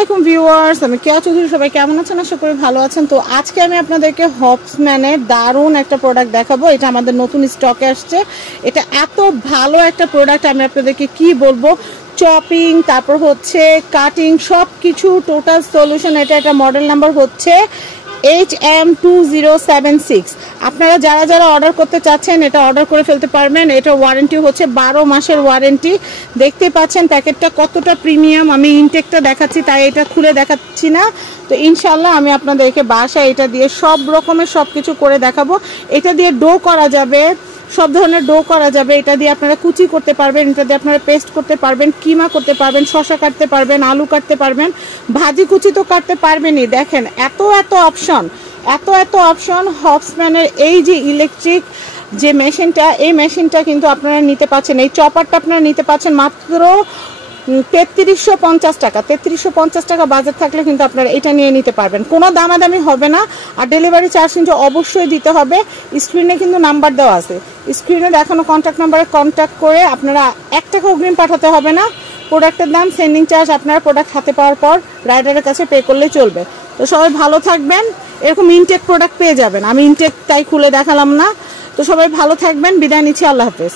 আলাইকুম ভিউয়ার্স, আমি কেয়া চৌধুরী। সবাই কেমন আছেন? আশা করি ভালো আছেন। তো আজকে আমি আপনাদেরকে হবসম্যানের দারুণ একটা প্রোডাক্ট দেখাবো। এটা আমাদের নতুন স্টকে আসছে। এটা এত ভালো একটা প্রোডাক্ট, আমি আপনাদেরকে কি বলবো। চপিং, তারপর হচ্ছে কাটিং, সব কিছু টোটাল সলিউশন। এটা মডেল নাম্বার হচ্ছে HM2076। আপনারা যারা যারা অর্ডার করতে চাচ্ছেন এটা অর্ডার করে ফেলতে পারবেন। এটা ওয়ারেন্টি হচ্ছে 12 মাসের ওয়ারেন্টি। দেখতে পাচ্ছেন প্যাকেটটা কতটা প্রিমিয়াম। আমি ইনটেকটা দেখাচ্ছি, তাই এটা খুলে দেখাচ্ছি না। তো ইনশাল্লাহ আমি আপনাদেরকে বাসায় এটা দিয়ে সব রকমের সব কিছু করে দেখাবো। এটা দিয়ে ডো করা যাবে, সব ধরনের ডো করা যাবে। এটা দিয়ে আপনারা কুচি করতে পারবেন, এটা দিয়ে আপনারা পেস্ট করতে পারবেন, কিমা করতে পারবেন, শসা কাটতে পারবেন, আলু কাটতে পারবেন, ভাজি কুচি তো কাটতে পারবেনই। দেখেন এত অপশন হবসম্যানের। এই যে ইলেকট্রিক যে মেশিনটা, এই মেশিনটা কিন্তু আপনারা নিতে পাচ্ছেন, এই চপারটা আপনারা নিতে পাচ্ছেন মাত্র 3350 টাকা। 3350 টাকা বাজেট থাকলে কিন্তু আপনারা এটা নিয়ে নিতে পারবেন। কোনো দামাদামি হবে না। আর ডেলিভারি চার্জ কিন্তু অবশ্যই দিতে হবে। স্ক্রিনে কিন্তু নাম্বার দেওয়া আছে, স্ক্রিনে দেখানো কন্ট্যাক্ট নাম্বারে কন্ট্যাক্ট করে আপনারা 1 টাকা অগ্রিম পাঠাতে হবে না। প্রোডাক্টের দাম, সেন্ডিং চার্জ আপনারা প্রোডাক্ট হাতে পাওয়ার পর রাইডারের কাছে পে করলেই চলবে। তো সবাই ভালো থাকবেন। এরকম ইনটেক প্রোডাক্ট পেয়ে যাবেন। আমি ইনটেক তাই খুলে দেখালাম না। তো সবাই ভালো থাকবেন, বিদায় নিচ্ছি, আল্লাহ হাফেজ।